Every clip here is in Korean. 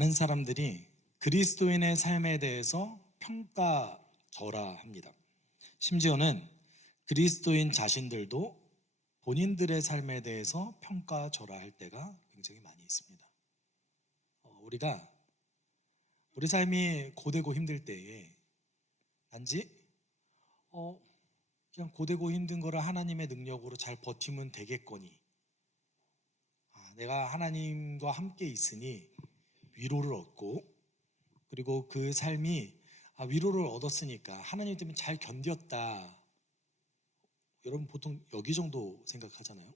많은 사람들이 그리스도인의 삶에 대해서 평가절하합니다. 심지어는 그리스도인 자신들도 본인들의 삶에 대해서 평가절하할 때가 굉장히 많이 있습니다. 우리가 우리 삶이 고되고 힘들 때에 단지 그냥 고되고 힘든 거를 하나님의 능력으로 잘 버티면 되겠거니, 내가 하나님과 함께 있으니 위로를 얻고, 그리고 그 삶이 위로를 얻었으니까 하나님 때문에 잘 견뎠다. 여러분 보통 여기 정도 생각하잖아요.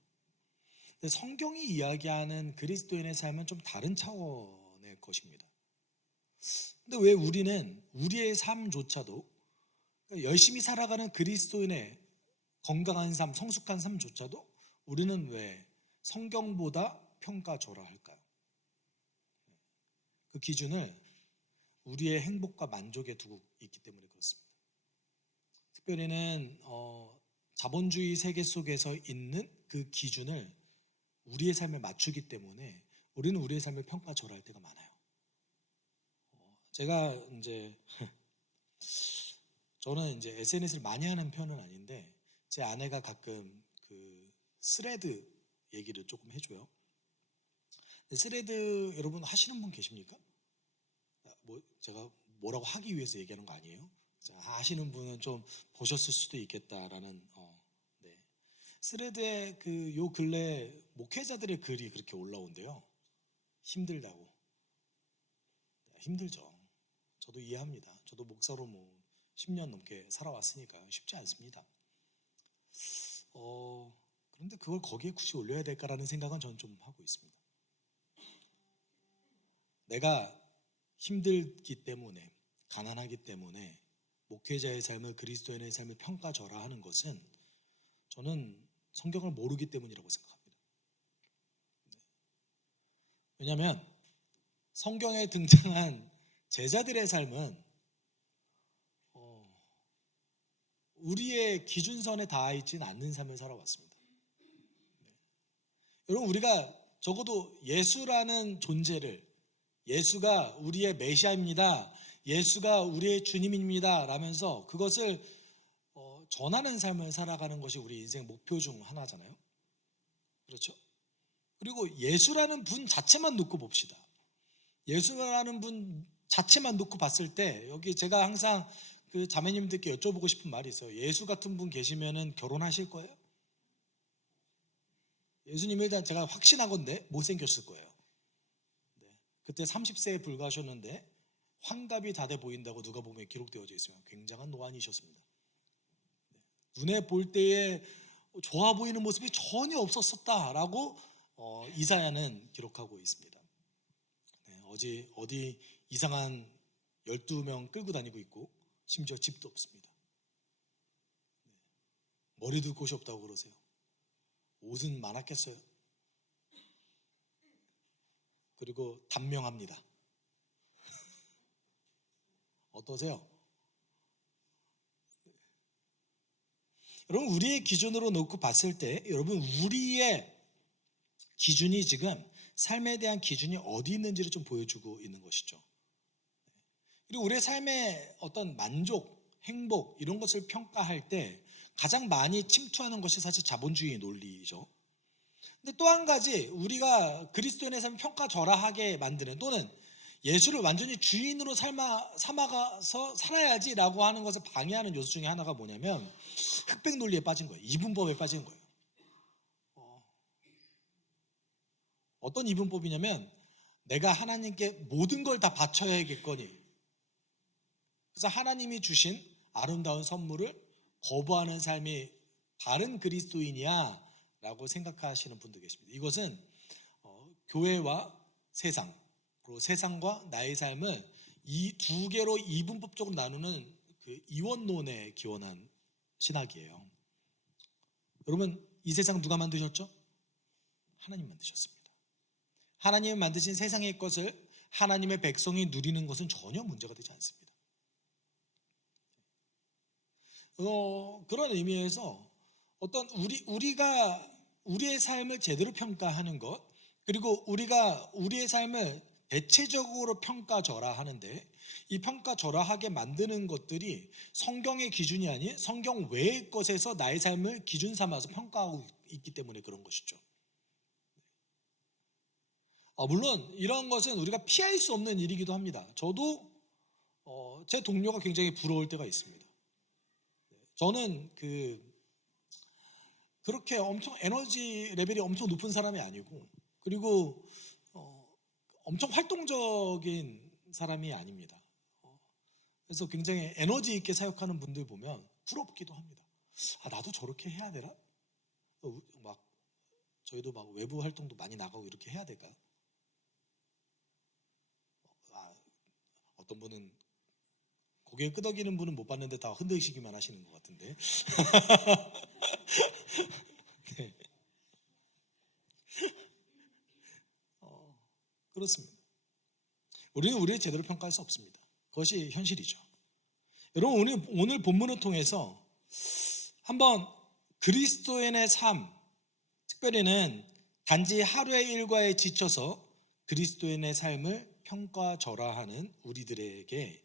근데 성경이 이야기하는 그리스도인의 삶은 좀 다른 차원의 것입니다. 근데 왜 우리는 우리의 삶조차도, 열심히 살아가는 그리스도인의 건강한 삶, 성숙한 삶조차도 우리는 왜 성경보다 평가절하할까요? 그 기준을 우리의 행복과 만족에 두고 있기 때문에 그렇습니다. 특별히는 자본주의 세계 속에서 있는 그 기준을 우리의 삶에 맞추기 때문에 우리는 우리의 삶을 평가절하할 때가 많아요. 저는 이제 SNS를 많이 하는 편은 아닌데, 제 아내가 가끔 그 스레드 얘기를 조금 해줘요. 스레드 여러분 하시는 분 계십니까? 제가 뭐라고 하기 위해서 얘기하는 거 아니에요? 하시는 분은 좀 보셨을 수도 있겠다라는. 네. 스레드에 요 근래 목회자들의 글이 그렇게 올라온대요. 힘들다고. 힘들죠. 저도 이해합니다. 저도 목사로 10년 넘게 살아왔으니까 쉽지 않습니다. 그런데 그걸 거기에 굳이 올려야 될까라는 생각은 저는 좀 하고 있습니다. 내가 힘들기 때문에, 가난하기 때문에 목회자의 삶을, 그리스도인의 삶을 평가절하하는 것은 저는 성경을 모르기 때문이라고 생각합니다. 왜냐하면 성경에 등장한 제자들의 삶은 우리의 기준선에 닿아 있지는 않는 삶을 살아왔습니다. 여러분, 우리가 적어도 예수라는 존재를, 예수가 우리의 메시아입니다, 예수가 우리의 주님입니다 라면서 그것을 전하는 삶을 살아가는 것이 우리 인생 목표 중 하나잖아요. 그렇죠? 그리고 예수라는 분 자체만 놓고 봅시다. 예수라는 분 자체만 놓고 봤을 때, 여기 제가 항상 그 자매님들께 여쭤보고 싶은 말이 있어요. 예수 같은 분 계시면은 결혼하실 거예요? 예수님에 대한 제가 확신하건대 못생겼을 거예요. 그때 30세에 불과하셨는데 환갑이 다 돼 보인다고 누가복음에 기록되어져 있으면 굉장한 노안이셨습니다. 눈에 볼 때에 좋아 보이는 모습이 전혀 없었다라고 이사야는 기록하고 있습니다. 어디 이상한 12명 끌고 다니고 있고, 심지어 집도 없습니다. 머리도 곳이 없다고 그러세요. 옷은 많았겠어요. 그리고 단명합니다. 어떠세요? 여러분, 우리의 기준으로 놓고 봤을 때, 여러분, 우리의 기준이 지금 삶에 대한 기준이 어디 있는지를 좀 보여주고 있는 것이죠. 그리고 우리의 삶의 어떤 만족, 행복 이런 것을 평가할 때 가장 많이 침투하는 것이 사실 자본주의 논리죠. 근데 또 한 가지, 우리가 그리스도인의 삶을 평가절하하게 만드는, 또는 예수를 완전히 주인으로 삼아가서 살아야지라고 하는 것을 방해하는 요소 중에 하나가 뭐냐면 흑백 논리에 빠진 거예요. 이분법에 빠진 거예요. 어떤 이분법이냐면, 내가 하나님께 모든 걸 다 바쳐야겠거니, 그래서 하나님이 주신 아름다운 선물을 거부하는 삶이 바른 그리스도인이야 라고 생각하시는 분도 계십니다. 이것은 교회와 세상, 그리고 세상과 나의 삶을 이 두 개로 이분법적으로 나누는 그 이원론에 기원한 신학이에요. 여러분, 이 세상 누가 만드셨죠? 하나님 만드셨습니다. 하나님이 만드신 세상의 것을 하나님의 백성이 누리는 것은 전혀 문제가 되지 않습니다. 그런 의미에서 어떤 우리가 우리의 삶을 제대로 평가하는 것, 그리고 우리가 우리의 삶을 대체적으로 평가절하 하는데, 이 평가절하하게 만드는 것들이 성경의 기준이 아닌 성경 외의 것에서 나의 삶을 기준 삼아서 평가하고 있기 때문에 그런 것이죠. 물론 이런 것은 우리가 피할 수 없는 일이기도 합니다. 저도 제 동료가 굉장히 부러울 때가 있습니다. 저는 그렇게 엄청 에너지 레벨이 엄청 높은 사람이 아니고, 그리고 엄청 활동적인 사람이 아닙니다. 그래서 굉장히 에너지 있게 사역하는 분들 보면 부럽기도 합니다. 나도 저렇게 해야 되나? 막 저희도 막 외부 활동도 많이 나가고 이렇게 해야 될까? 어떤 분은 고개 끄덕이는 분은 못 봤는데 다 흔드시기만 하시는 것 같은데. 네. 그렇습니다. 우리는 우리를 제대로 평가할 수 없습니다. 그것이 현실이죠. 여러분, 오늘 본문을 통해서 한번 그리스도인의 삶, 특별히는 단지 하루의 일과에 지쳐서 그리스도인의 삶을 평가절하하는 우리들에게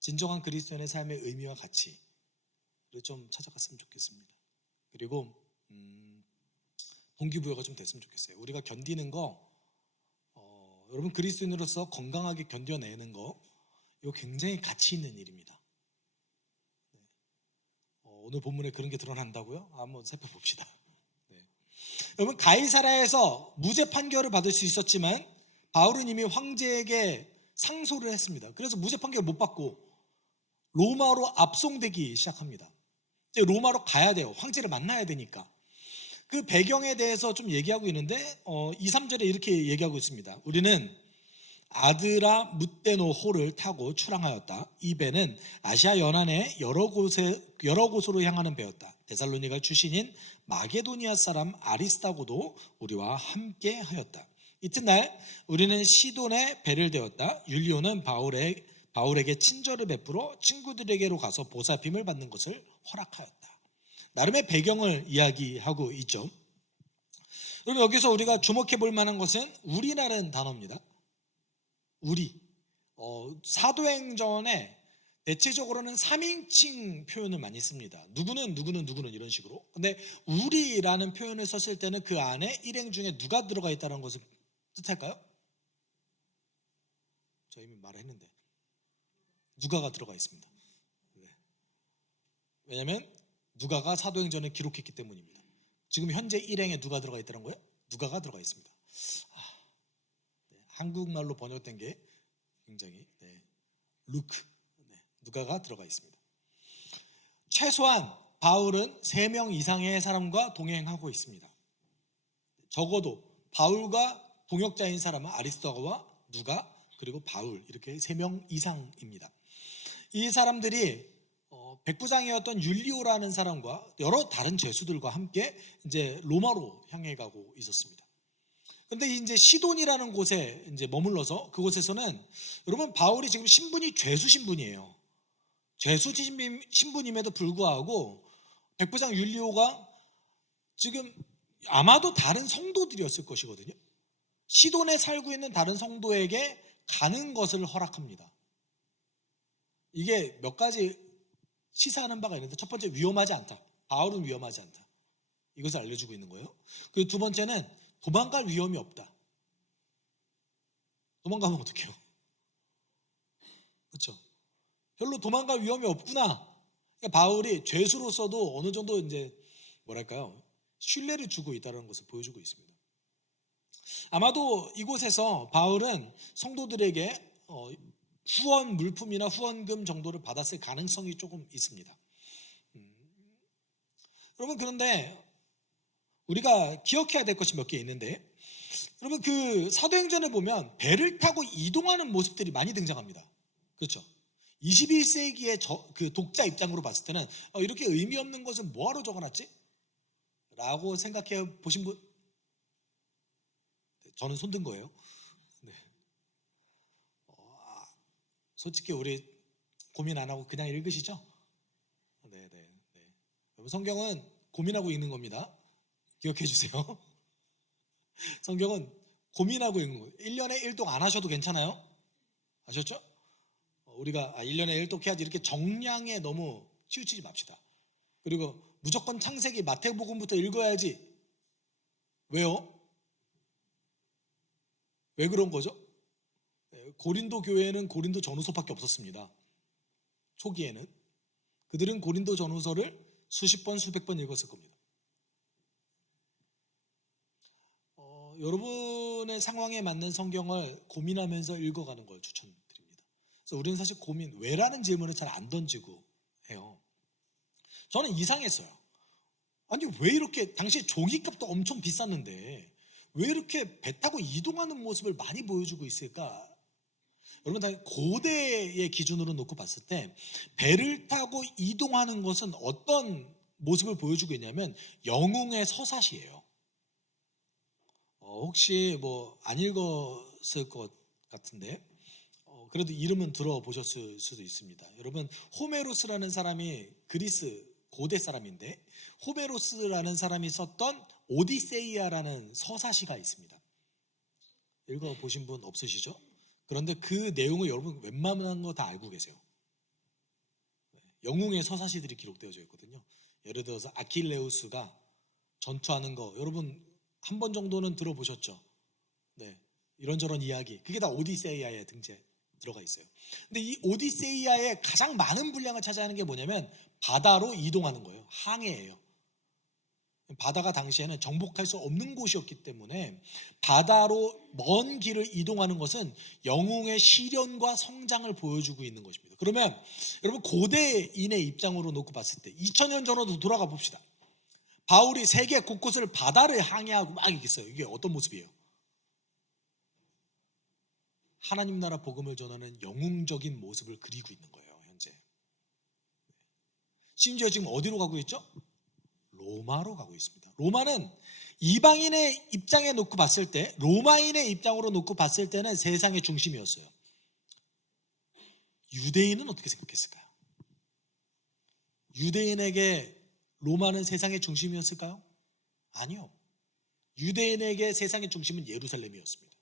진정한 그리스도인의 삶의 의미와 가치를 좀 찾아갔으면 좋겠습니다. 그리고 동기부여가 좀 됐으면 좋겠어요. 우리가 견디는 거, 여러분 그리스도인으로서 건강하게 견뎌내는 거, 이거 굉장히 가치 있는 일입니다. 오늘 본문에 그런 게 드러난다고요? 한번 살펴봅시다. 네. 여러분, 가이사랴에서 무죄 판결을 받을 수 있었지만 바울은 이미 황제에게 상소를 했습니다. 그래서 무죄 판결을 못 받고 로마로 압송되기 시작합니다. 이제 로마로 가야 돼요. 황제를 만나야 되니까. 그 배경에 대해서 좀 얘기하고 있는데 2, 3절에 이렇게 얘기하고 있습니다. 우리는 아드라 무떼노호를 타고 출항하였다. 이 배는 아시아 연안의 여러 곳으로 향하는 배였다. 데살로니가 출신인 마게도니아 사람 아리스다고도 우리와 함께 하였다. 이튿날 우리는 시돈에 배를 대었다. 율리오는 바울에게 친절을 베풀어 친구들에게로 가서 보살핌을 받는 것을 허락하였다. 나름의 배경을 이야기하고 있죠. 그럼 여기서 우리가 주목해 볼 만한 것은 우리라는 단어입니다. 우리. 사도행전에 대체적으로는 3인칭 표현을 많이 씁니다. 누구는 이런 식으로. 근데 우리라는 표현을 썼을 때는 그 안에 일행 중에 누가 들어가 있다는 것을 뜻할까요? 저 이미 말했는데 누가가 들어가 있습니다. 네. 왜냐하면 누가가 사도행전을 기록했기 때문입니다. 지금 현재 일행에 누가 들어가 있다는 거예요? 누가가 들어가 있습니다. 네. 한국말로 번역된 게 굉장히 루크, 누가가 들어가 있습니다. 최소한 바울은 3명 이상의 사람과 동행하고 있습니다. 적어도 바울과 동역자인 사람은 아리스도가와 누가, 그리고 바울, 이렇게 3명 이상입니다. 이 사람들이 백부장이었던 율리오라는 사람과 여러 다른 죄수들과 함께 이제 로마로 향해 가고 있었습니다. 그런데 이제 시돈이라는 곳에 이제 머물러서 그곳에서는 여러분 바울이 지금 신분이 죄수 신분이에요. 죄수 신분임에도 불구하고 백부장 율리오가 지금 아마도 다른 성도들이었을 것이거든요. 시돈에 살고 있는 다른 성도에게 가는 것을 허락합니다. 이게 몇 가지 시사하는 바가 있는데, 첫 번째, 위험하지 않다. 바울은 위험하지 않다. 이것을 알려주고 있는 거예요. 그리고 두 번째는 도망갈 위험이 없다. 도망가면 어떡해요? 그렇죠? 별로 도망갈 위험이 없구나. 그러니까 바울이 죄수로서도 어느 정도 이제 뭐랄까요? 신뢰를 주고 있다는 것을 보여주고 있습니다. 아마도 이곳에서 바울은 성도들에게 후원 물품이나 후원금 정도를 받았을 가능성이 조금 있습니다. 여러분, 그런데 우리가 기억해야 될 것이 몇 개 있는데, 여러분 그 사도행전에 보면 배를 타고 이동하는 모습들이 많이 등장합니다. 그렇죠? 21세기의 그 독자 입장으로 봤을 때는 이렇게 의미 없는 것을 뭐하러 적어놨지? 라고 생각해 보신 분? 저는 손든 거예요. 네. 솔직히 우리 고민 안 하고 그냥 읽으시죠? 네. 여러분, 성경은 고민하고 읽는 겁니다. 기억해 주세요. 성경은 고민하고 있는 거예요. 1년에 1독 안 하셔도 괜찮아요. 아셨죠? 우리가 1년에 1독 해야지 이렇게 정량에 너무 치우치지 맙시다. 그리고 무조건 창세기 마태복음부터 읽어야지. 왜요? 왜 그런 거죠? 고린도 교회는 고린도 전후서밖에 없었습니다. 초기에는. 그들은 고린도 전후서를 수십 번 수백 번 읽었을 겁니다. 여러분의 상황에 맞는 성경을 고민하면서 읽어가는 걸 추천드립니다. 그래서 우리는 사실 고민, 왜라는 질문을 잘 안 던지고 해요. 저는 이상했어요. 아니 왜 이렇게 당시 종이값도 엄청 비쌌는데 왜 이렇게 배 타고 이동하는 모습을 많이 보여주고 있을까? 여러분 다 고대의 기준으로 놓고 봤을 때 배를 타고 이동하는 것은 어떤 모습을 보여주고 있냐면 영웅의 서사시예요. 혹시 뭐 안 읽었을 것 같은데 그래도 이름은 들어보셨을 수도 있습니다. 여러분 호메로스라는 사람이 그리스 고대 사람인데 호메로스라는 사람이 썼던 오디세이아라는 서사시가 있습니다. 읽어보신 분 없으시죠? 그런데 그 내용을 여러분 웬만한 거 다 알고 계세요. 영웅의 서사시들이 기록되어져 있거든요. 예를 들어서 아킬레우스가 전투하는 거 여러분 한 번 정도는 들어보셨죠? 네, 이런저런 이야기 그게 다 오디세이아에 등재 들어가 있어요. 근데 이 오디세이아의 가장 많은 분량을 차지하는 게 뭐냐면 바다로 이동하는 거예요. 항해예요. 바다가 당시에는 정복할 수 없는 곳이었기 때문에 바다로 먼 길을 이동하는 것은 영웅의 시련과 성장을 보여주고 있는 것입니다. 그러면 여러분 고대인의 입장으로 놓고 봤을 때 2000년 전으로 돌아가 봅시다. 바울이 세계 곳곳을 바다를 항해하고 막 있겠어요. 이게 어떤 모습이에요? 하나님 나라 복음을 전하는 영웅적인 모습을 그리고 있는 거예요. 현재. 심지어 지금 어디로 가고 있죠? 로마로 가고 있습니다. 로마는 이방인의 입장에 놓고 봤을 때 로마인의 입장으로 놓고 봤을 때는 세상의 중심이었어요. 유대인은 어떻게 생각했을까요? 유대인에게 로마는 세상의 중심이었을까요? 아니요. 유대인에게 세상의 중심은 예루살렘이었습니다.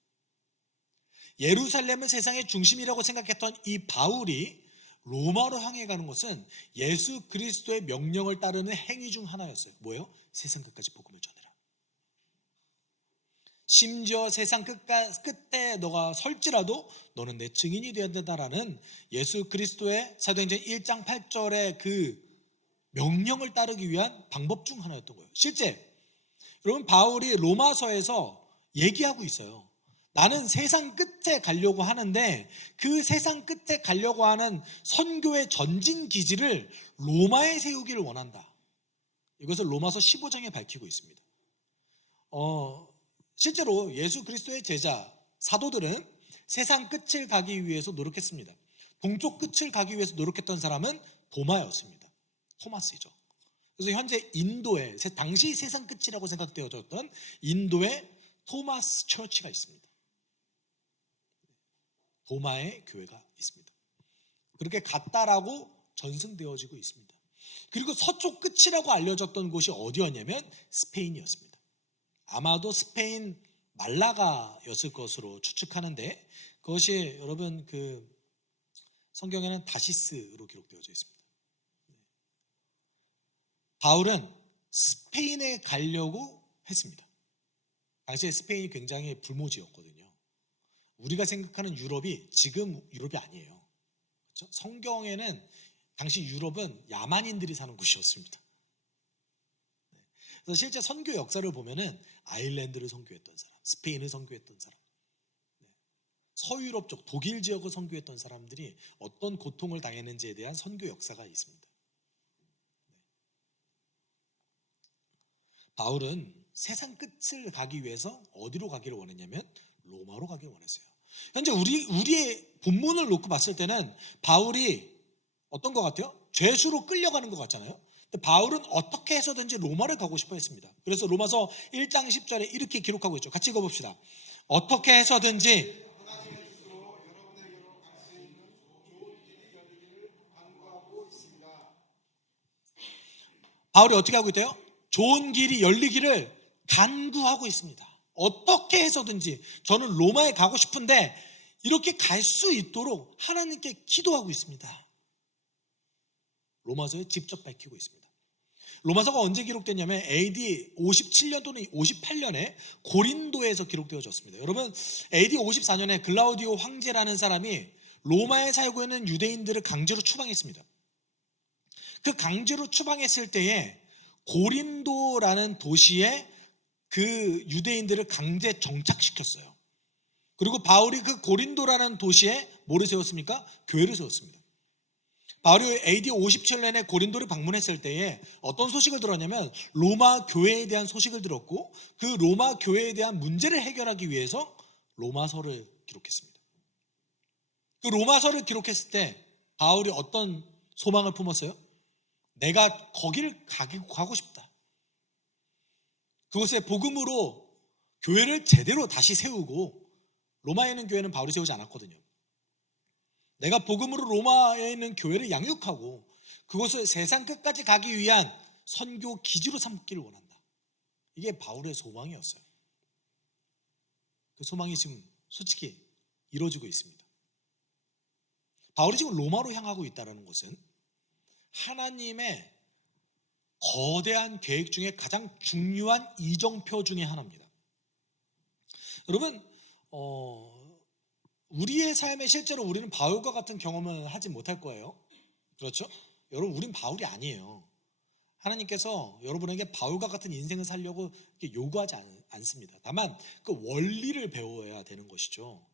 예루살렘은 세상의 중심이라고 생각했던 이 바울이 로마로 향해 가는 것은 예수 그리스도의 명령을 따르는 행위 중 하나였어요. 뭐예요? 세상 끝까지 복음을 전해라. 심지어 세상 끝에 너가 설지라도 너는 내 증인이 되어야 된다라는 예수 그리스도의 사도행전 1장 8절의 그 명령을 따르기 위한 방법 중 하나였던 거예요. 실제 여러분 바울이 로마서에서 얘기하고 있어요. 나는 세상 끝에 가려고 하는데 그 세상 끝에 가려고 하는 선교의 전진 기지를 로마에 세우기를 원한다. 이것을 로마서 15장에 밝히고 있습니다. 실제로 예수 그리스도의 제자 사도들은 세상 끝을 가기 위해서 노력했습니다. 동쪽 끝을 가기 위해서 노력했던 사람은 도마였습니다. 토마스이죠. 그래서 현재 인도에 당시 세상 끝이라고 생각되어졌던 인도에 토마스 처치가 있습니다. 도마의 교회가 있습니다. 그렇게 갔다라고 전승되어지고 있습니다. 그리고 서쪽 끝이라고 알려졌던 곳이 어디였냐면 스페인이었습니다. 아마도 스페인 말라가였을 것으로 추측하는데 그것이 여러분 그 성경에는 다시스로 기록되어져 있습니다. 바울은 스페인에 가려고 했습니다. 당시에 스페인이 굉장히 불모지였거든요. 우리가 생각하는 유럽이 지금 유럽이 아니에요. 그렇죠? 성경에는 당시 유럽은 야만인들이 사는 곳이었습니다. 그래서 실제 선교 역사를 보면은 아일랜드를 선교했던 사람, 스페인을 선교했던 사람, 서유럽 쪽 독일 지역을 선교했던 사람들이 어떤 고통을 당했는지에 대한 선교 역사가 있습니다. 바울은 세상 끝을 가기 위해서 어디로 가기를 원했냐면 로마로 가기를 원했어요. 현재 우리의 본문을 놓고 봤을 때는 바울이 어떤 것 같아요? 죄수로 끌려가는 것 같잖아요. 근데 바울은 어떻게 해서든지 로마를 가고 싶어 했습니다. 그래서 로마서 1장 10절에 이렇게 기록하고 있죠. 같이 읽어봅시다. 어떻게 해서든지 바울이 어떻게 하고 있대요? 좋은 길이 열리기를 간구하고 있습니다. 어떻게 해서든지 저는 로마에 가고 싶은데 이렇게 갈 수 있도록 하나님께 기도하고 있습니다. 로마서에 직접 밝히고 있습니다. 로마서가 언제 기록됐냐면 AD 57년 또는 58년에 고린도에서 기록되어졌습니다. 여러분, AD 54년에 글라우디오 황제라는 사람이 로마에 살고 있는 유대인들을 강제로 추방했습니다. 그 강제로 추방했을 때에 고린도라는 도시에 그 유대인들을 강제 정착시켰어요. 그리고 바울이 그 고린도라는 도시에 뭐를 세웠습니까? 교회를 세웠습니다. 바울이 AD 57년에 고린도를 방문했을 때에 어떤 소식을 들었냐면 로마 교회에 대한 소식을 들었고 그 로마 교회에 대한 문제를 해결하기 위해서 로마서를 기록했습니다. 그 로마서를 기록했을 때 바울이 어떤 소망을 품었어요? 내가 거기를 가고 싶다. 그곳에 복음으로 교회를 제대로 다시 세우고, 로마에 있는 교회는 바울이 세우지 않았거든요. 내가 복음으로 로마에 있는 교회를 양육하고 그곳을 세상 끝까지 가기 위한 선교 기지로 삼기를 원한다. 이게 바울의 소망이었어요. 그 소망이 지금 솔직히 이루어지고 있습니다. 바울이 지금 로마로 향하고 있다는 것은 하나님의 거대한 계획 중에 가장 중요한 이정표 중에 하나입니다. 여러분, 우리의 삶에 실제로 우리는 바울과 같은 경험을 하지 못할 거예요. 그렇죠? 여러분, 우린 바울이 아니에요. 하나님께서 여러분에게 바울과 같은 인생을 살려고 요구하지 않습니다. 다만 그 원리를 배워야 되는 것이죠.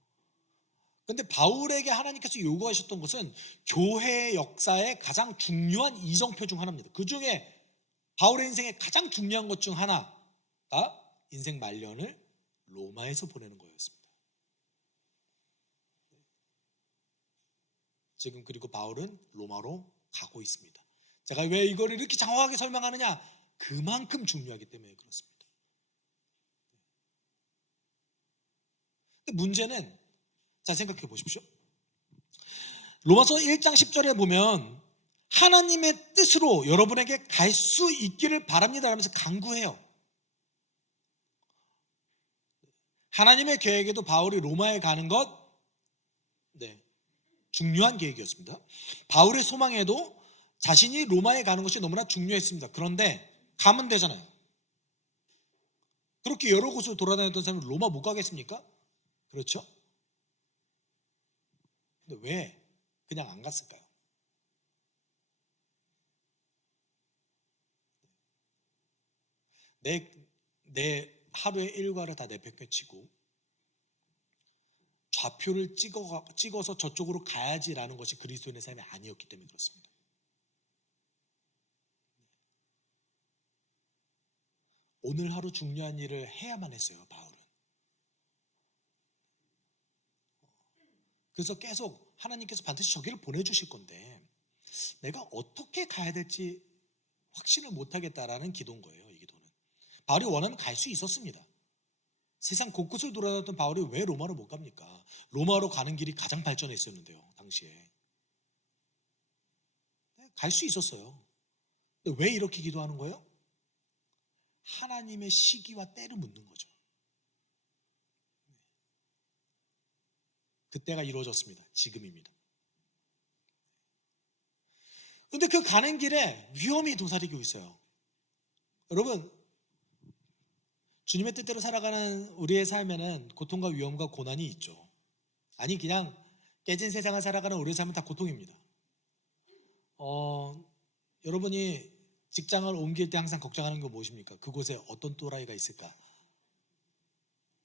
그런데 바울에게 하나님께서 요구하셨던 것은 교회의 역사의 가장 중요한 이정표 중 하나입니다. 그 중에 바울의 인생의 가장 중요한 것 중 하나가 인생 말년을 로마에서 보내는 거였습니다. 지금 그리고 바울은 로마로 가고 있습니다. 제가 왜 이걸 이렇게 장황하게 설명하느냐? 그만큼 중요하기 때문에 그렇습니다. 근데 문제는, 자, 생각해 보십시오. 로마서 1장 10절에 보면 하나님의 뜻으로 여러분에게 갈 수 있기를 바랍니다 하면서 간구해요. 하나님의 계획에도 바울이 로마에 가는 것, 중요한 계획이었습니다. 바울의 소망에도 자신이 로마에 가는 것이 너무나 중요했습니다. 그런데 가면 되잖아요. 그렇게 여러 곳을 돌아다녔던 사람이 로마 못 가겠습니까? 그렇죠? 근데 왜 그냥 안 갔을까요? 내 하루의 일과를 다 내팽개치고 좌표를 찍어서 저쪽으로 가야지라는 것이 그리스도인의 삶이 아니었기 때문에 그렇습니다. 오늘 하루 중요한 일을 해야만 했어요, 바울은. 그래서 계속 하나님께서 반드시 저기를 보내주실 건데 내가 어떻게 가야 될지 확신을 못하겠다라는 기도인 거예요, 이 기도는. 바울이 원하면 갈 수 있었습니다. 세상 곳곳을 돌아다녔던 바울이 왜 로마로 못 갑니까? 로마로 가는 길이 가장 발전했었는데요, 당시에. 갈 수 있었어요. 근데 왜 이렇게 기도하는 거예요? 하나님의 시기와 때를 묻는 거죠. 그때가 이루어졌습니다. 지금입니다. 근데 그 가는 길에 위험이 도사리고 있어요. 여러분, 주님의 뜻대로 살아가는 우리의 삶에는 고통과 위험과 고난이 있죠. 아니, 그냥 깨진 세상을 살아가는 우리의 삶은 다 고통입니다. 여러분이 직장을 옮길 때 항상 걱정하는 거 무엇입니까? 그곳에 어떤 또라이가 있을까?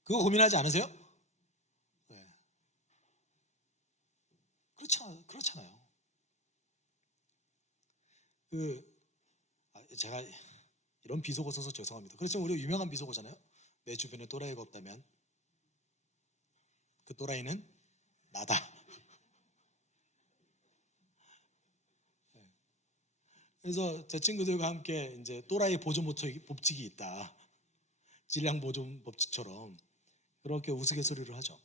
그거 고민하지 않으세요? 네. 그렇잖아요. 제가 이런 비속어 써서 죄송합니다. 그렇지만 우리 유명한 비속어잖아요. 내 주변에 또라이가 없다면 그 또라이는 나다. 그래서 제 친구들과 함께 이제 또라이 보존 법칙이 있다. 질량 보존 법칙처럼 그렇게 우스갯소리를 하죠.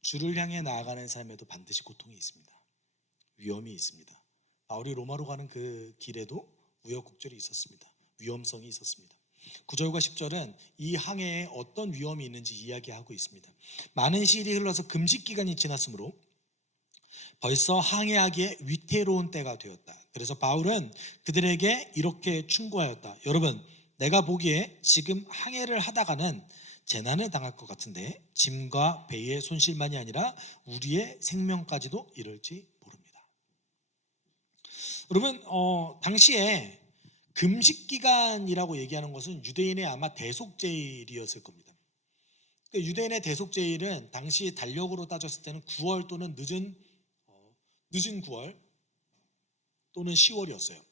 주를 향해 나아가는 삶에도 반드시 고통이 있습니다. 위험이 있습니다. 바울이 로마로 가는 그 길에도 우여곡절이 있었습니다. 위험성이 있었습니다. 9절과 10절은 이 항해에 어떤 위험이 있는지 이야기하고 있습니다. 많은 시일이 흘러서 금식 기간이 지났으므로 벌써 항해하기에 위태로운 때가 되었다. 그래서 바울은 그들에게 이렇게 충고하였다. 여러분, 내가 보기에 지금 항해를 하다가는 재난을 당할 것 같은데 짐과 배의 손실만이 아니라 우리의 생명까지도 이럴지 모릅니다. 여러분, 당시에 금식기간이라고 얘기하는 것은 유대인의 아마 대속제일이었을 겁니다. 유대인의 대속제일은 당시 달력으로 따졌을 때는 9월 또는 늦은 9월 또는 10월이었어요.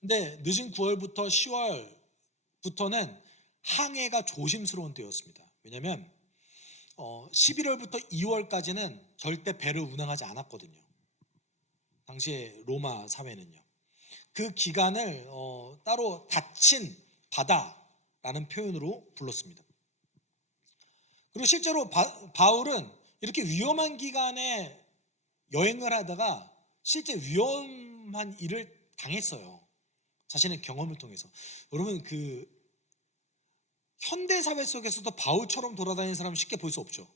근데 늦은 9월부터 10월부터는 항해가 조심스러운 때였습니다. 왜냐하면 11월부터 2월까지는 절대 배를 운항하지 않았거든요. 당시에 로마 사회는요. 그 기간을 따로 닫힌 바다라는 표현으로 불렀습니다. 그리고 실제로 바울은 이렇게 위험한 기간에 여행을 하다가 실제 위험한 일을 당했어요. 자신의 경험을 통해서. 여러분, 그 현대 사회 속에서도 바울처럼 돌아다니는 사람은 쉽게 볼 수 없죠.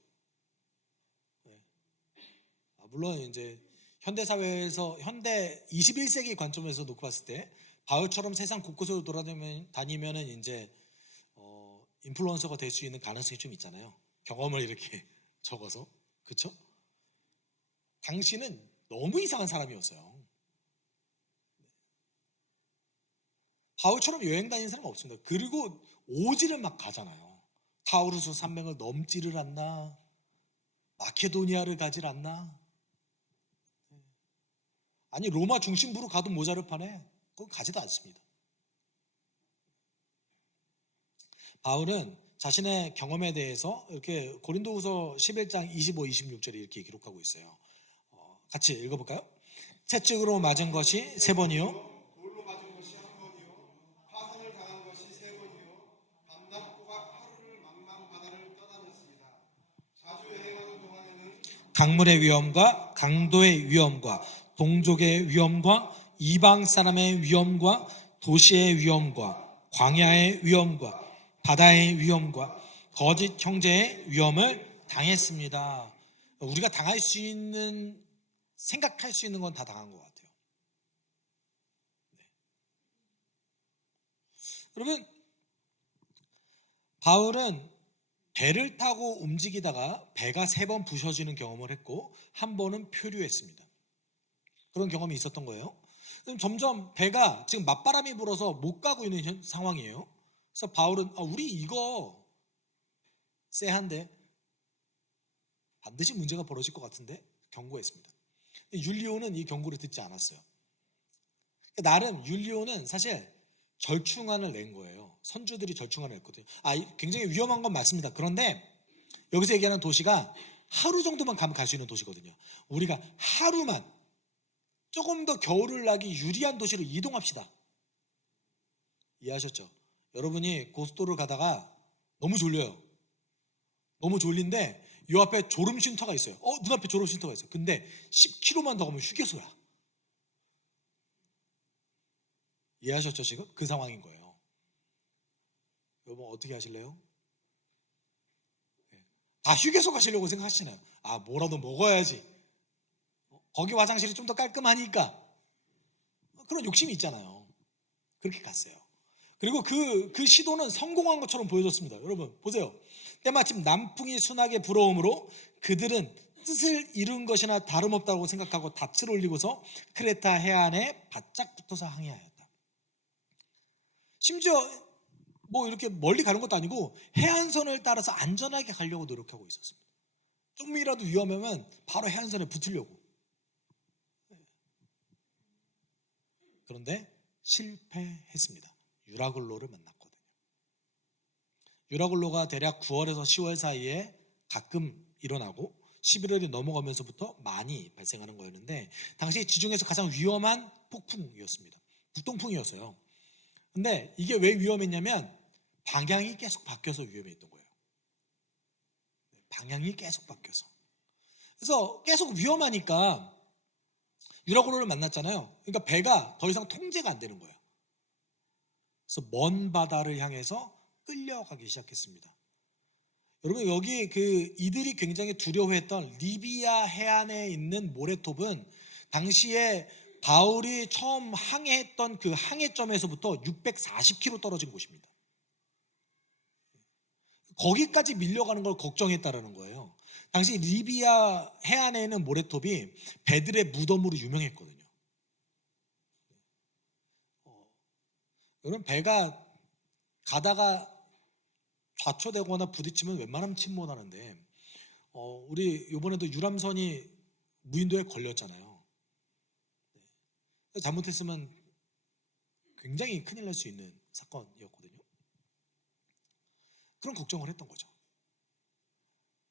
물론 이제 현대 사회에서 현대 21세기 관점에서 놓고 봤을 때 바울처럼 세상 곳곳으로 돌아다니면은 이제 인플루언서가 될 수 있는 가능성이 좀 있잖아요. 경험을 이렇게 적어서. 그렇죠? 당신은 너무 이상한 사람이었어요. 바울처럼 여행 다니는 사람은 없습니다. 그리고 오지를 막 가잖아요. 타우루스 산맥을 넘지를 않나, 마케도니아를 가질 않나, 아니 로마 중심부로 가도 모자를 파네. 그건 가지도 않습니다. 바울은 자신의 경험에 대해서 이렇게 고린도후서 11장 25, 26절에 이렇게 기록하고 있어요. 같이 읽어볼까요? 채찍으로 맞은 것이 3번이요, 돌로 맞은 것이 1번이요, 파선을 당한 것이 3번이요, 밤낮과 하루를 망망 바다를 떠다녔습니다. 자주 여행하는 동안에는 강물의 위험과 강도의 위험과 동족의 위험과 이방 사람의 위험과 도시의 위험과 광야의 위험과 바다의 위험과 거짓 형제의 위험을 당했습니다. 우리가 당할 수 있는, 생각할 수 있는 건 다 당한 것 같아요. 여러분, 바울은 배를 타고 움직이다가 배가 3번 부서지는 경험을 했고 한 번은 표류했습니다. 그런 경험이 있었던 거예요. 그럼 점점 배가 지금 맞바람이 불어서 못 가고 있는 상황이에요. 그래서 바울은 우리 이거 쎄한데 반드시 문제가 벌어질 것 같은데 경고했습니다. 율리오는 이 경고를 듣지 않았어요. 나름 율리오는 사실 절충안을 낸 거예요. 선주들이 절충안을 냈거든요. 굉장히 위험한 건 맞습니다. 그런데 여기서 얘기하는 도시가 하루 정도만 가면 갈 수 있는 도시거든요. 우리가 하루만 조금 더 겨울을 나기 유리한 도시로 이동합시다. 이해하셨죠? 여러분이 고속도로를 가다가 너무 졸려요. 너무 졸린데 이 앞에 졸음 쉼터가 있어요. 눈앞에 졸음 쉼터가 있어요. 근데 10km만 더 가면 휴게소야. 이해하셨죠? 지금 그 상황인 거예요. 여러분 어떻게 하실래요? 다 휴게소 가시려고 생각하시나요? 뭐라도 먹어야지. 거기 화장실이 좀 더 깔끔하니까. 그런 욕심이 있잖아요. 그렇게 갔어요. 그리고 그 시도는 성공한 것처럼 보여졌습니다. 여러분 보세요. 때마침 남풍이 순하게 불어오므로 그들은 뜻을 이룬 것이나 다름없다고 생각하고 닻을 올리고서 크레타 해안에 바짝 붙어서 항해하였다. 심지어 이렇게 멀리 가는 것도 아니고 해안선을 따라서 안전하게 가려고 노력하고 있었습니다. 좀이라도 위험하면 바로 해안선에 붙으려고. 그런데 실패했습니다. 유라굴로를 만났거든요. 유라굴로가 대략 9월에서 10월 사이에 가끔 일어나고 11월이 넘어가면서부터 많이 발생하는 거였는데 당시 지중해에서 가장 위험한 폭풍이었습니다. 북동풍이었어요. 근데 이게 왜 위험했냐면 방향이 계속 바뀌어서 위험했던 거예요. 방향이 계속 바뀌어서. 그래서 계속 위험하니까 유라굴로를 만났잖아요. 그러니까 배가 더 이상 통제가 안 되는 거예요. 그래서 먼 바다를 향해서 끌려가기 시작했습니다. 여러분, 여기 이들이 굉장히 두려워했던 리비아 해안에 있는 모래톱은 당시에 바울이 처음 항해했던 그 항해점에서부터 640km 떨어진 곳입니다. 거기까지 밀려가는 걸 걱정했다라는 거예요. 당시 리비아 해안에 있는 모래톱이 배들의 무덤으로 유명했거든요. 여러분, 배가 가다가 좌초되거나 부딪히면 웬만하면 침몰하는데 우리 이번에도 유람선이 무인도에 걸렸잖아요. 잘못했으면 굉장히 큰일 날 수 있는 사건이었거든요. 그런 걱정을 했던 거죠.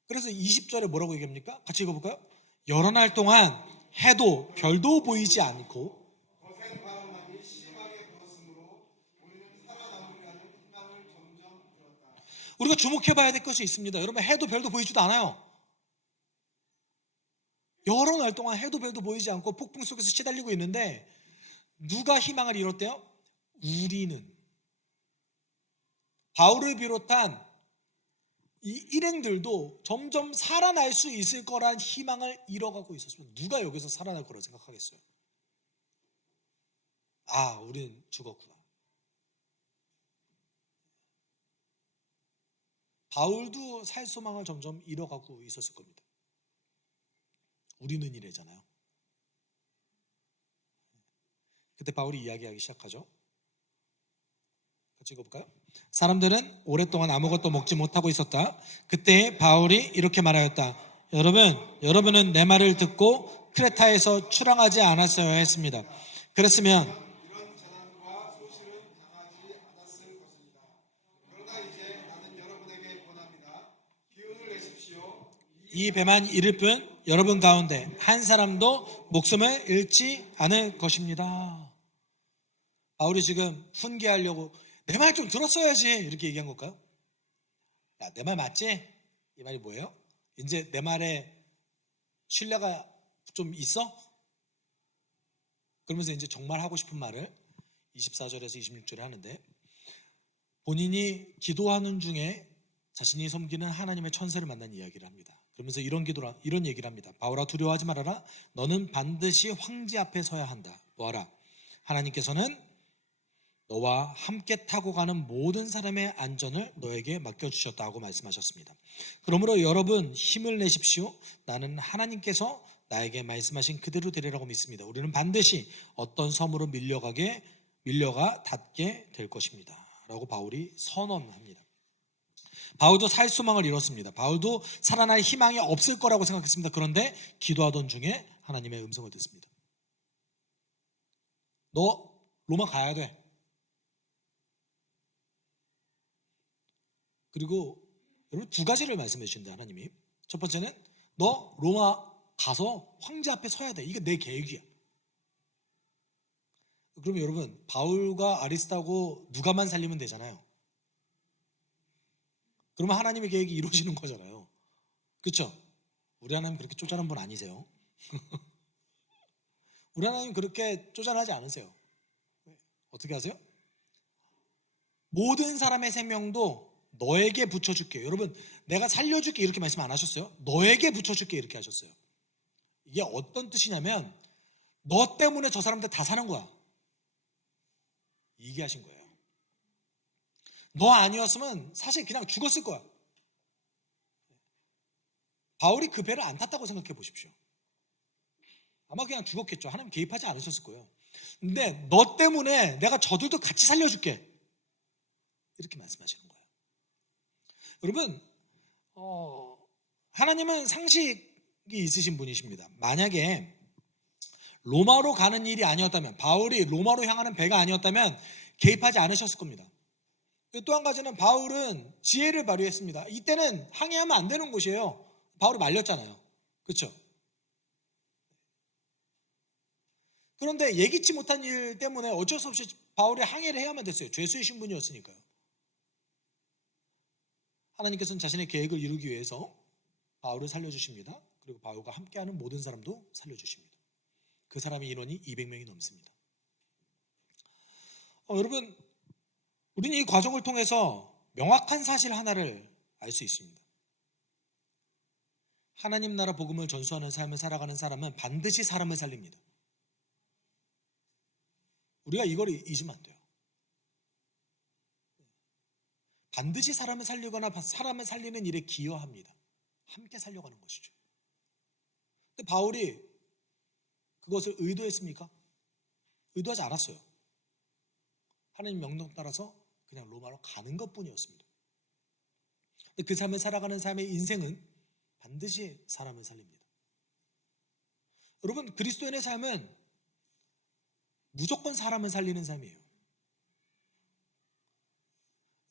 그래서 20절에 뭐라고 얘기합니까? 같이 읽어볼까요? 여러 날 동안 해도 별도 보이지 않고 거센 바람만이 심하게 불었으므로 우리는 살아남으리라는 희망을 점점 잃었다. 우리가 주목해봐야 될 것이 있습니다. 여러분, 해도 별도 보이지도 않아요. 여러 날 동안 해도 별도 보이지 않고 폭풍 속에서 시달리고 있는데 누가 희망을 잃었대요? 우리는. 바울을 비롯한 이 일행들도 점점 살아날 수 있을 거란 희망을 잃어가고 있었습니다. 누가 여기서 살아날 거라 생각하겠어요? 아, 우린 죽었구나. 바울도 살 소망을 점점 잃어가고 있었을 겁니다. 우리는 이래잖아요. 그때 바울이 이야기하기 시작하죠. 같이 읽어볼까요? 사람들은 오랫동안 아무것도 먹지 못하고 있었다. 그때 바울이 이렇게 말하였다. 여러분은 내 말을 듣고 크레타에서 출항하지 않았어야 했습니다. 그랬으면 이런 재난과 소실은 당하지 않았을 것입니다. 그러나 이제 나는 여러분에게 권합니다. 기운을 내십시오. 이 배만 잃을 뿐 여러분 가운데 한 사람도 목숨을 잃지 않을 것입니다. 바울이 지금 훈계하려고 내 말 좀 들었어야지 이렇게 얘기한 걸까요? 야, 내 말 맞지? 이 말이 뭐예요? 이제 내 말에 신뢰가 좀 있어? 그러면서 이제 정말 하고 싶은 말을 24절에서 26절에 하는데, 본인이 기도하는 중에 자신이 섬기는 하나님의 천사를 만난 이야기를 합니다. 그러면서 이런 얘기를 합니다. 바울아, 두려워하지 말아라. 너는 반드시 황제 앞에 서야 한다. 보아라, 하나님께서는 너와 함께 타고 가는 모든 사람의 안전을 너에게 맡겨주셨다고 말씀하셨습니다. 그러므로 여러분, 힘을 내십시오. 나는 하나님께서 나에게 말씀하신 그대로 되리라고 믿습니다. 우리는 반드시 어떤 섬으로 밀려가 닿게 될 것입니다. 라고 바울이 선언합니다. 바울도 살 소망을 잃었습니다. 바울도 살아날 희망이 없을 거라고 생각했습니다. 그런데 기도하던 중에 하나님의 음성을 듣습니다. 너 로마 가야 돼. 그리고 여러분, 두 가지를 말씀해 주신다, 하나님이. 첫 번째는 너 로마 가서 황제 앞에 서야 돼. 이게 내 계획이야. 그러면 여러분, 바울과 아리스타고 누가만 살리면 되잖아요. 그러면 하나님의 계획이 이루어지는 거잖아요. 그렇죠? 우리 하나님 그렇게 쪼잔한 분 아니세요. 우리 하나님 그렇게 쪼잔하지 않으세요. 어떻게 하세요? 모든 사람의 생명도 너에게 붙여줄게. 여러분, 내가 살려줄게 이렇게 말씀 안 하셨어요? 너에게 붙여줄게 이렇게 하셨어요. 이게 어떤 뜻이냐면 너 때문에 저 사람들 다 사는 거야. 이게 하신 거예요. 너 아니었으면 사실 그냥 죽었을 거야. 바울이 그 배를 안 탔다고 생각해 보십시오. 아마 그냥 죽었겠죠. 하나님 개입하지 않으셨을 거예요. 근데 너 때문에 내가 저들도 같이 살려줄게. 이렇게 말씀하시는 거예요. 여러분, 하나님은 상식이 있으신 분이십니다. 만약에 로마로 가는 일이 아니었다면, 바울이 로마로 향하는 배가 아니었다면 개입하지 않으셨을 겁니다. 또 한 가지는 바울은 지혜를 발휘했습니다. 이때는 항해하면 안 되는 곳이에요. 바울이 말렸잖아요. 그렇죠? 그런데 예기치 못한 일 때문에 어쩔 수 없이 바울이 항해를 해야만 됐어요. 죄수의 신분이었으니까요. 하나님께서는 자신의 계획을 이루기 위해서 바울을 살려주십니다. 그리고 바울과 함께하는 모든 사람도 살려주십니다. 그 사람의 인원이 200명이 넘습니다. 여러분, 우리는 이 과정을 통해서 명확한 사실 하나를 알 수 있습니다. 하나님 나라 복음을 전수하는 삶을 살아가는 사람은 반드시 사람을 살립니다. 우리가 이걸 잊으면 안 돼요. 반드시 사람을 살리거나 사람을 살리는 일에 기여합니다. 함께 살려가는 것이죠. 근데 바울이 그것을 의도했습니까? 의도하지 않았어요. 하나님 명령 따라서 그냥 로마로 가는 것뿐이었습니다. 근데 그 삶을 살아가는 삶의 인생은 반드시 사람을 살립니다. 여러분, 그리스도인의 삶은 무조건 사람을 살리는 삶이에요.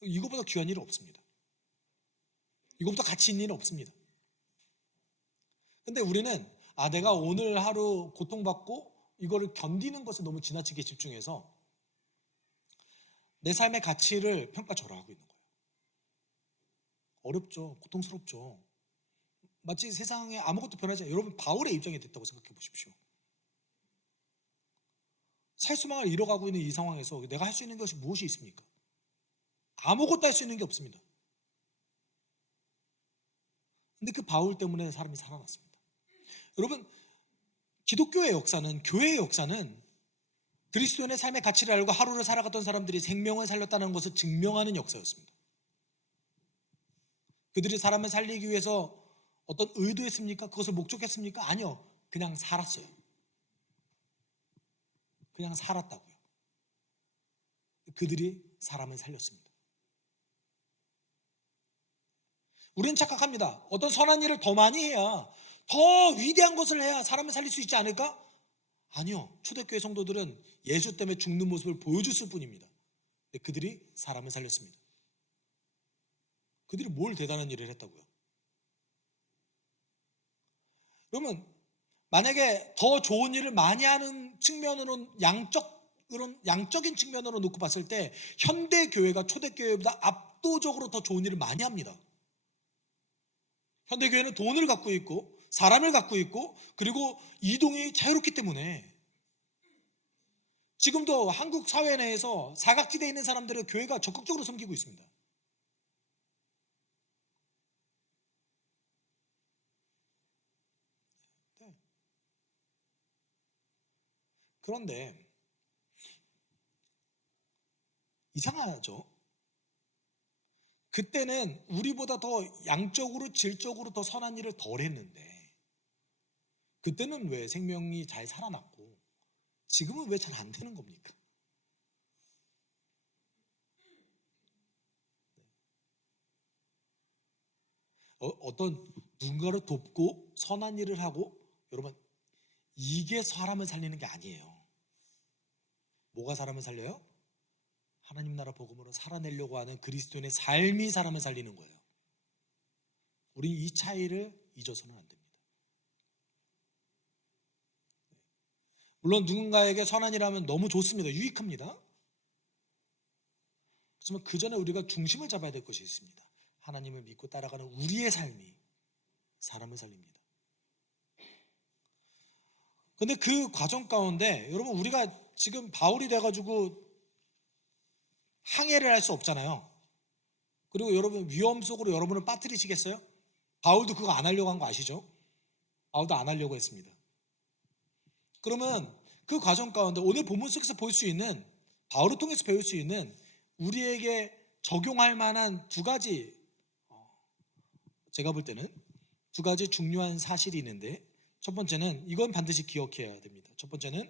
이거보다 귀한 일은 없습니다. 이거보다 가치 있는 일은 없습니다. 근데 우리는 내가 오늘 하루 고통받고 이거를 견디는 것에 너무 지나치게 집중해서 내 삶의 가치를 평가절하하고 있는 거예요. 어렵죠. 고통스럽죠. 마치 세상에 아무것도 변하지 않아요. 여러분, 바울의 입장이 됐다고 생각해 보십시오. 살수망을 잃어가고 있는 이 상황에서 내가 할 수 있는 것이 무엇이 있습니까? 아무것도 할 수 있는 게 없습니다. 근데 그 바울 때문에 사람이 살아났습니다. 여러분, 기독교의 역사는, 교회의 역사는 그리스도인의 삶의 가치를 알고 하루를 살아갔던 사람들이 생명을 살렸다는 것을 증명하는 역사였습니다. 그들이 사람을 살리기 위해서 어떤 의도했습니까? 그것을 목적했습니까? 아니요. 그냥 살았어요. 그냥 살았다고요. 그들이 사람을 살렸습니다. 우리는 착각합니다. 어떤 선한 일을 더 많이 해야, 더 위대한 것을 해야 사람을 살릴 수 있지 않을까? 아니요. 초대교회 성도들은 예수 때문에 죽는 모습을 보여줬을 뿐입니다. 그들이 사람을 살렸습니다. 그들이 뭘 대단한 일을 했다고요? 그러면 만약에 더 좋은 일을 많이 하는 측면으로 양적인 측면으로 놓고 봤을 때 현대 교회가 초대교회보다 압도적으로 더 좋은 일을 많이 합니다. 현대 교회는 돈을 갖고 있고 사람을 갖고 있고 그리고 이동이 자유롭기 때문에 지금도 한국 사회 내에서 사각지대에 있는 사람들의 교회가 적극적으로 섬기고 있습니다. 그런데 이상하죠? 그때는 우리보다 더 양적으로 질적으로 더 선한 일을 덜 했는데 그때는 왜 생명이 잘 살아났고 지금은 왜 잘 안 되는 겁니까? 어떤 누군가를 돕고 선한 일을 하고 여러분 이게 사람을 살리는 게 아니에요. 뭐가 사람을 살려요? 하나님 나라 복음으로 살아내려고 하는 그리스도인의 삶이 사람을 살리는 거예요. 우리 이 차이를 잊어서는 안 됩니다. 물론 누군가에게 선한 일 하면 너무 좋습니다. 유익합니다. 하지만 그 전에 우리가 중심을 잡아야 될 것이 있습니다. 하나님을 믿고 따라가는 우리의 삶이 사람을 살립니다. 근데 그 과정 가운데 여러분 우리가 지금 바울이 돼가지고 항해를 할 수 없잖아요. 그리고 여러분 위험 속으로 여러분을 빠뜨리시겠어요? 바울도 그거 안 하려고 한 거 아시죠? 바울도 안 하려고 했습니다. 그러면 그 과정 가운데 오늘 본문 속에서 볼 수 있는 바울을 통해서 배울 수 있는 우리에게 적용할 만한 두 가지 제가 볼 때는 두 가지 중요한 사실이 있는데 첫 번째는 이건 반드시 기억해야 됩니다. 첫 번째는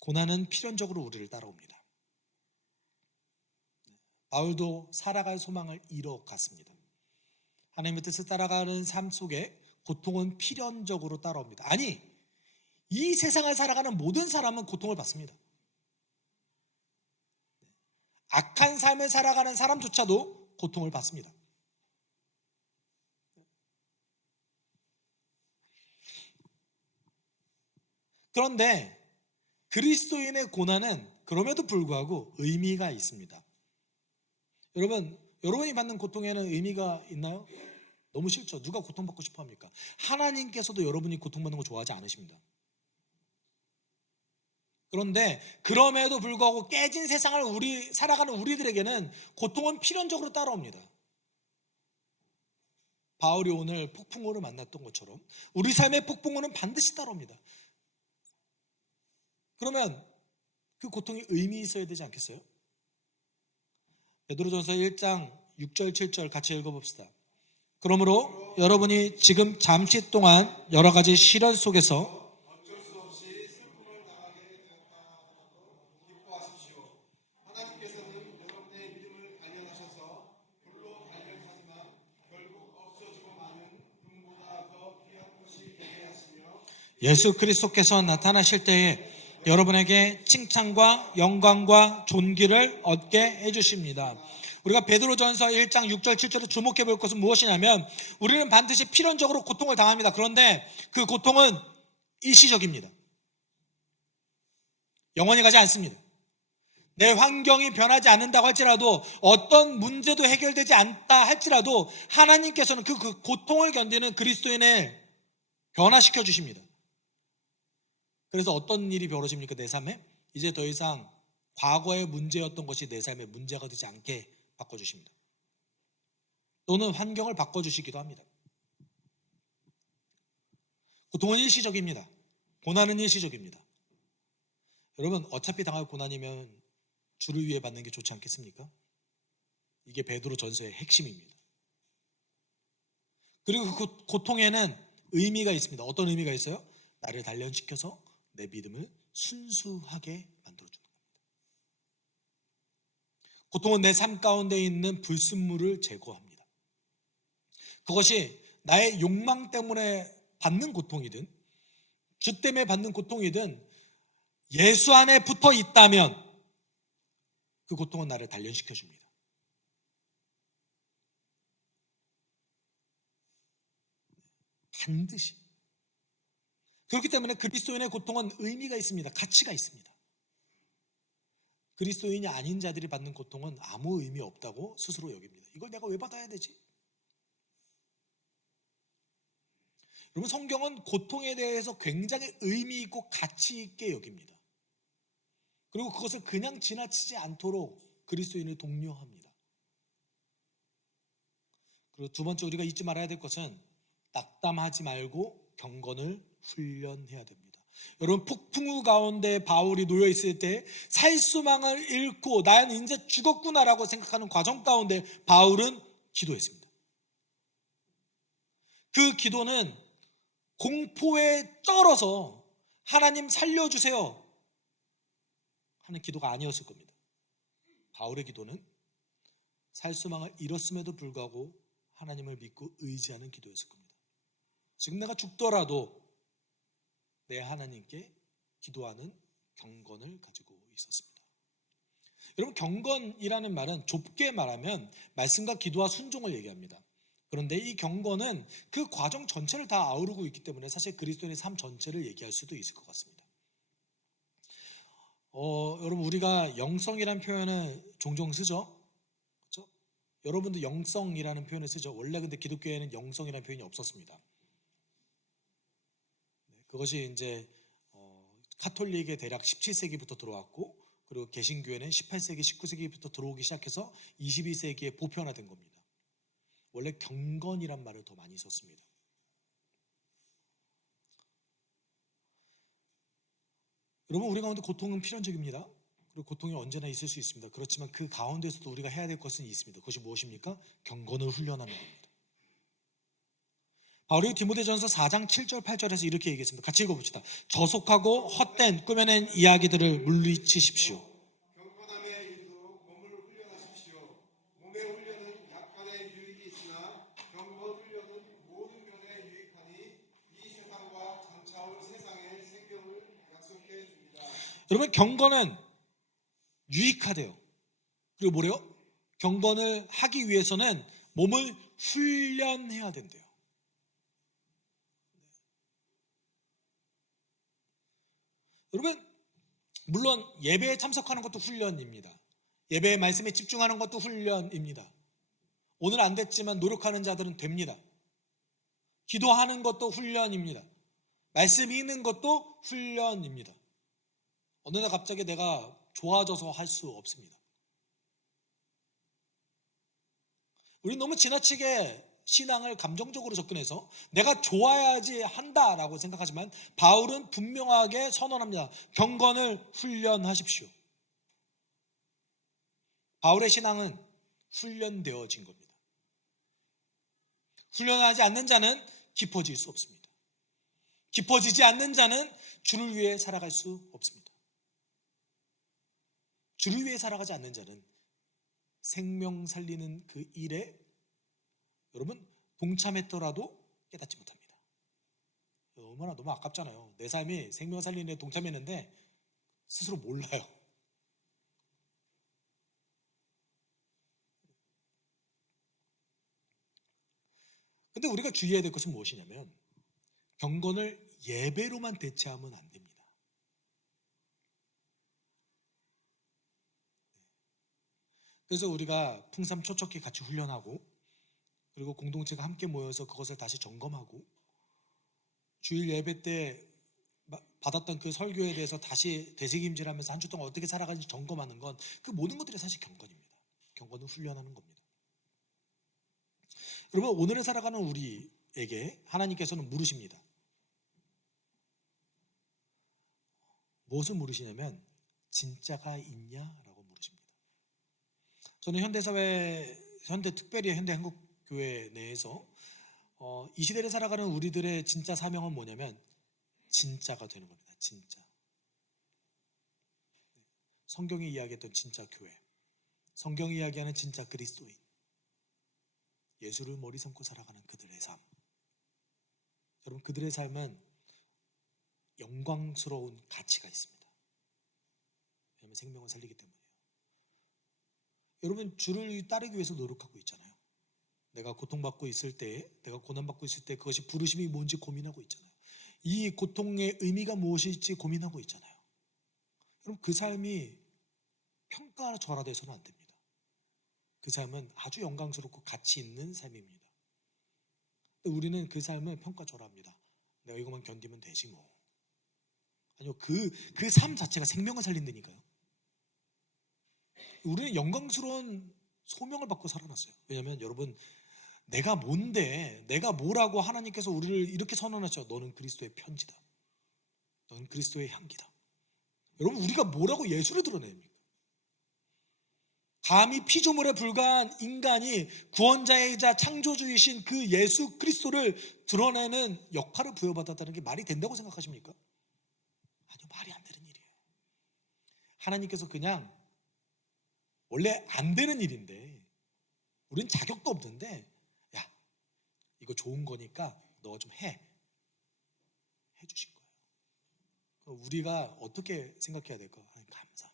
고난은 필연적으로 우리를 따라옵니다. 바울도 살아갈 소망을 잃어갔습니다. 하나님의 뜻을 따라가는 삶 속에 고통은 필연적으로 따라옵니다. 아니, 이 세상을 살아가는 모든 사람은 고통을 받습니다. 악한 삶을 살아가는 사람조차도 고통을 받습니다. 그런데 그리스도인의 고난은 그럼에도 불구하고 의미가 있습니다. 여러분이 받는 고통에는 의미가 있나요? 너무 싫죠. 누가 고통받고 싶어 합니까? 하나님께서도 여러분이 고통받는 거 좋아하지 않으십니다. 그런데 그럼에도 불구하고 깨진 세상을 살아가는 우리들에게는 고통은 필연적으로 따라옵니다. 바울이 오늘 폭풍우를 만났던 것처럼 우리 삶의 폭풍우는 반드시 따라옵니다. 그러면 그 고통이 의미 있어야 되지 않겠어요? 베드로전서 1장 6절 7절 같이 읽어봅시다. 그러므로 여러분이 지금 잠시 동안 여러 가지 시련 속에서 어쩔 수 없이 슬픔을 당하게 되었다 하더라도 기뻐하십시오. 하나님께서는 여러분의 믿음을 단련하셔서 불로 단련하지만 결국 없어지고 마는 금보다 더 귀한 것이 되게 하시며 예수 그리스도께서 나타나실 때에 여러분에게 칭찬과 영광과 존귀를 얻게 해주십니다. 우리가 베드로전서 1장 6절 7절에 주목해 볼 것은 무엇이냐면 우리는 반드시 필연적으로 고통을 당합니다. 그런데 그 고통은 일시적입니다. 영원히 가지 않습니다. 내 환경이 변하지 않는다고 할지라도 어떤 문제도 해결되지 않다 할지라도 하나님께서는 그 고통을 견디는 그리스도인을 변화시켜 주십니다. 그래서 어떤 일이 벌어집니까? 내 삶에? 이제 더 이상 과거의 문제였던 것이 내 삶의 문제가 되지 않게 바꿔주십니다. 또는 환경을 바꿔주시기도 합니다. 고통은 일시적입니다. 고난은 일시적입니다. 여러분, 어차피 당할 고난이면 주를 위해 받는 게 좋지 않겠습니까? 이게 베드로 전서의 핵심입니다. 그리고 그 고통에는 의미가 있습니다. 어떤 의미가 있어요? 나를 단련시켜서 내 믿음을 순수하게 만들어주는 겁니다. 고통은 내 삶 가운데 있는 불순물을 제거합니다. 그것이 나의 욕망 때문에 받는 고통이든 주 때문에 받는 고통이든 예수 안에 붙어 있다면 그 고통은 나를 단련시켜 줍니다. 반드시. 그렇기 때문에 그리스도인의 고통은 의미가 있습니다. 가치가 있습니다. 그리스도인이 아닌 자들이 받는 고통은 아무 의미 없다고 스스로 여깁니다. 이걸 내가 왜 받아야 되지? 여러분, 성경은 고통에 대해서 굉장히 의미 있고 가치 있게 여깁니다. 그리고 그것을 그냥 지나치지 않도록 그리스도인을 독려합니다. 그리고 두 번째 우리가 잊지 말아야 될 것은 낙담하지 말고 경건을 훈련해야 됩니다. 여러분, 폭풍우 가운데 바울이 놓여 있을 때 살수망을 잃고 나는 이제 죽었구나라고 생각하는 과정 가운데 바울은 기도했습니다. 그 기도는 공포에 쩔어서 하나님 살려주세요 하는 기도가 아니었을 겁니다. 바울의 기도는 살수망을 잃었음에도 불구하고 하나님을 믿고 의지하는 기도였을 겁니다. 지금 내가 죽더라도 내 하나님께 기도하는 경건을 가지고 있었습니다. 여러분, 경건이라는 말은 좁게 말하면 말씀과 기도와 순종을 얘기합니다. 그런데 이 경건은 그 과정 전체를 다 아우르고 있기 때문에 사실 그리스도인의 삶 전체를 얘기할 수도 있을 것 같습니다. 여러분, 우리가 영성이라는 표현을 종종 쓰죠. 그렇죠? 여러분도 영성이라는 표현을 쓰죠. 원래 근데 기독교에는 영성이라는 표현이 없었습니다. 그것이 이제 카톨릭에 대략 17세기부터 들어왔고, 그리고 개신교회는 18세기, 19세기부터 들어오기 시작해서 22세기에 보편화된 겁니다. 원래 경건이란 말을 더 많이 썼습니다. 여러분, 우리 가운데 고통은 필연적입니다. 그리고 고통이 언제나 있을 수 있습니다. 그렇지만 그 가운데서도 우리가 해야 될 것은 있습니다. 그것이 무엇입니까? 경건을 훈련하는 겁니다. 바울이 디모데전서 4장 7절 8절에서 이렇게 얘기했습니다. 같이 읽어봅시다. 저속하고 헛된 꾸며낸 이야기들을 물리치십시오. 경건함의 일도 몸을 훈련하십시오. 몸의 훈련은 약간의 유익이 있으나 경건 훈련은 모든 면에 유익하니 이 세상과 장차올 세상의 생명을 약속해 줍니다. 여러분, 경건은 유익하대요. 그리고 뭐래요? 경건을 하기 위해서는 몸을 훈련해야 된대요. 여러분, 물론 예배에 참석하는 것도 훈련입니다. 예배의 말씀에 집중하는 것도 훈련입니다. 오늘 안 됐지만 노력하는 자들은 됩니다. 기도하는 것도 훈련입니다. 말씀 읽는 것도 훈련입니다. 어느 날 갑자기 내가 좋아져서 할 수 없습니다. 우리 너무 지나치게 신앙을 감정적으로 접근해서 내가 좋아야지 한다라고 생각하지만 바울은 분명하게 선언합니다. 경건을 훈련하십시오. 바울의 신앙은 훈련되어진 겁니다. 훈련하지 않는 자는 깊어질 수 없습니다. 깊어지지 않는 자는 주를 위해 살아갈 수 없습니다. 주를 위해 살아가지 않는 자는 생명 살리는 그 일에 여러분 동참했더라도 깨닫지 못합니다. 얼마나 너무 아깝잖아요. 내 삶이 생명 살리는 데 동참했는데 스스로 몰라요. 근데 우리가 주의해야 될 것은 무엇이냐면 경건을 예배로만 대체하면 안 됩니다. 그래서 우리가 풍삼 초척기 같이 훈련하고 그리고 공동체가 함께 모여서 그것을 다시 점검하고 주일 예배 때 받았던 그 설교에 대해서 다시 되새김질하면서 한 주 동안 어떻게 살아가는지 점검하는 건 그 모든 것들이 사실 경건입니다. 경건은 훈련하는 겁니다. 여러분 오늘을 살아가는 우리에게 하나님께서는 물으십니다. 무엇을 물으시냐면 진짜가 있냐라고 물으십니다. 저는 특별히 현대 한국교회 내에서 이 시대를 살아가는 우리들의 진짜 사명은 뭐냐면 진짜가 되는 겁니다. 진짜. 성경이 이야기했던 진짜 교회, 성경이 이야기하는 진짜 그리스도인, 예수를 머리 삼고 살아가는 그들의 삶. 여러분 그들의 삶은 영광스러운 가치가 있습니다. 왜냐하면 생명을 살리기 때문이에요. 여러분 주를 따르기 위해서 노력하고 있잖아요. 내가 고통받고 있을 때, 내가 고난받고 있을 때 그것이 부르심이 뭔지 고민하고 있잖아요. 이 고통의 의미가 무엇일지 고민하고 있잖아요. 여러분 그 삶이 평가절하돼서는 안 됩니다. 그 삶은 아주 영광스럽고 가치 있는 삶입니다. 근데 우리는 그 삶을 평가절하합니다. 내가 이것만 견디면 되지 뭐. 아니요, 그 삶 자체가 생명을 살린다니까요. 우리는 영광스러운 소명을 받고 살아났어요. 왜냐하면 여러분 내가 뭔데, 내가 뭐라고 하나님께서 우리를 이렇게 선언하죠. 너는 그리스도의 편지다. 너는 그리스도의 향기다. 여러분 우리가 뭐라고 예수를 드러냅니까? 감히 피조물에 불과한 인간이 구원자이자 창조주이신 그 예수 그리스도를 드러내는 역할을 부여받았다는 게 말이 된다고 생각하십니까? 아니요, 말이 안 되는 일이에요. 하나님께서 그냥 원래 안 되는 일인데 우린 자격도 없는데 야 이거 좋은 거니까 너 좀 해주신 거예요. 우리가 어떻게 생각해야 될까? 감사합니다.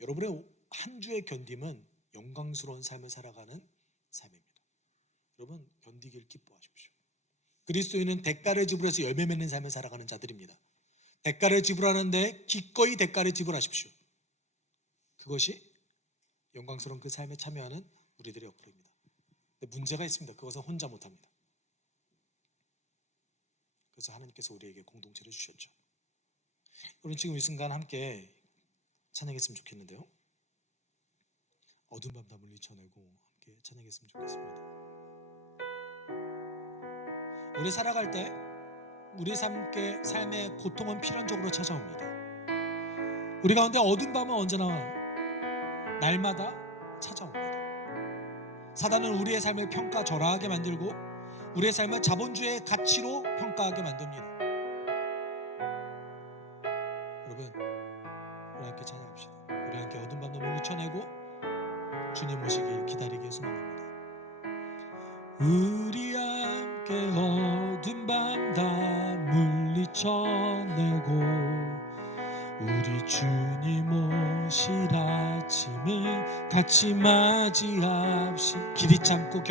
여러분의 한 주의 견딤은 영광스러운 삶을 살아가는 삶입니다. 여러분 견디길 기뻐하십시오. 그리스도인은 대가를 지불해서 열매 맺는 삶을 살아가는 자들입니다. 대가를 지불하는데 기꺼이 대가를 지불하십시오. 그것이 영광스러운 그 삶에 참여하는 우리들의 역할입니다. 근데 문제가 있습니다. 그것은 혼자 못합니다. 그래서 하나님께서 우리에게 공동체를 주셨죠. 우리는 지금 이 순간 함께 찬양했으면 좋겠는데요. 어두운 밤 다 물리쳐내고 함께 찬양했으면 좋겠습니다. 우리 살아갈 때 우리 삶의 고통은 필연적으로 찾아옵니다. 우리 가운데 어두운 밤은 언제나 날마다 찾아옵니다. 사단은 우리의 삶을 평가절하하게 만들고 우리의 삶을 자본주의의 가치로 평가하게 만듭니다. 여러분 우리 함께 찬양합시다. 우리 함께 어두운 밤도 물리쳐내고 주님 오시길 기다리게 소망합니다. 우리 함께 어두운 밤 다 물리쳐내고 우리 주님 오실 아침을 같이 맞이합시다. 길이 참고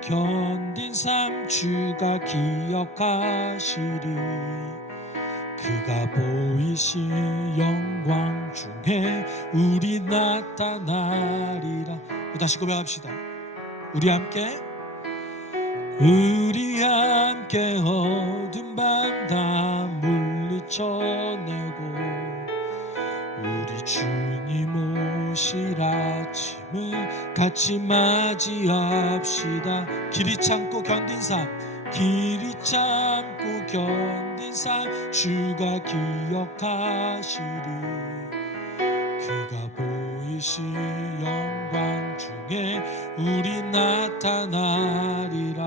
견딘 삶 주가 기억하시리. 그가 보이신 영광 중에 우리 나타나리라. 다시 고백합시다. 우리 함께 우리 함께 어두운 밤 다 물리쳐내고 우리 주님 오실 아침을 같이 맞이합시다. 길이 참고 견딘 삶, 길이 참고 견딘 삶, 주가 기억하시리. 그가 보이시 영광 중에 우리 나타나리라.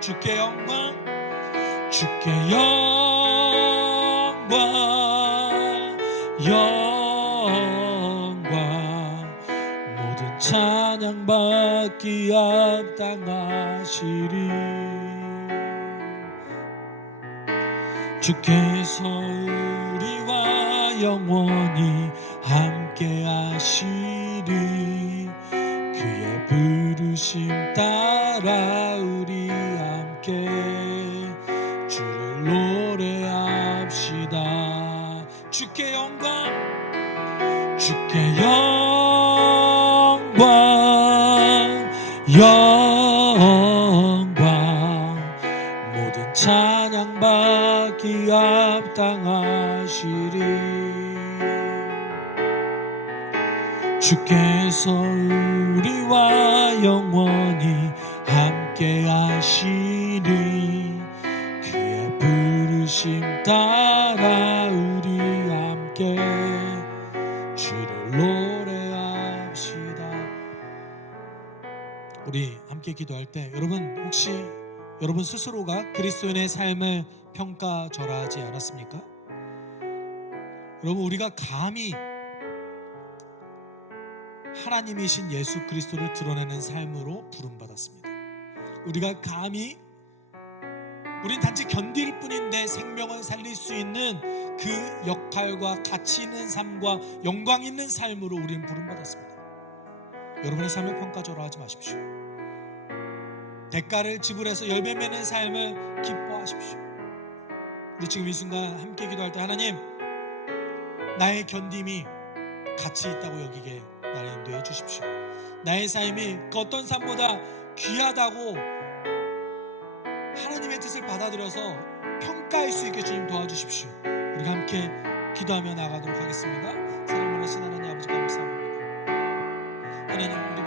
주께 영광, 주께 영광, 영광, 모든 찬양 받기 합당하시리. 주께서 우리와 영원히 함께 하시리. 그의 부르심 따라 우리 함께 주를 노래합시다. 주께 영광, 주께 영광, 영광, 모든 찬양 받기 합당하시리. 주께서 우리와 영원히 함께 하시리. 그의 부르심 따라 우리 함께 주를 노래합시다. 우리 함께 기도할 때 여러분 혹시 여러분 스스로가 그리스도인의 삶을 평가절하하지 않았습니까? 여러분 우리가 감히 하나님이신 예수 그리스도를 드러내는 삶으로 부름받았습니다. 우리가 감히 우린 단지 견딜 뿐인데 생명을 살릴 수 있는 그 역할과 가치 있는 삶과 영광 있는 삶으로 우린 부름받았습니다. 여러분의 삶을 평가절하하지 마십시오. 대가를 지불해서 열매 맺는 삶을 기뻐하십시오. 우리 지금 이 순간 함께 기도할 때 하나님, 나의 견딤이 가치 있다고 여기게 나를 인도해 주십시오. 나의 삶이 그 어떤 삶보다 귀하다고 하나님의 뜻을 받아들여서 평가할 수 있게 주님 도와주십시오. 우리가 함께 기도하며 나가도록 하겠습니다. 사랑하는 하나님 아버지 감사합니다. 하나님 우리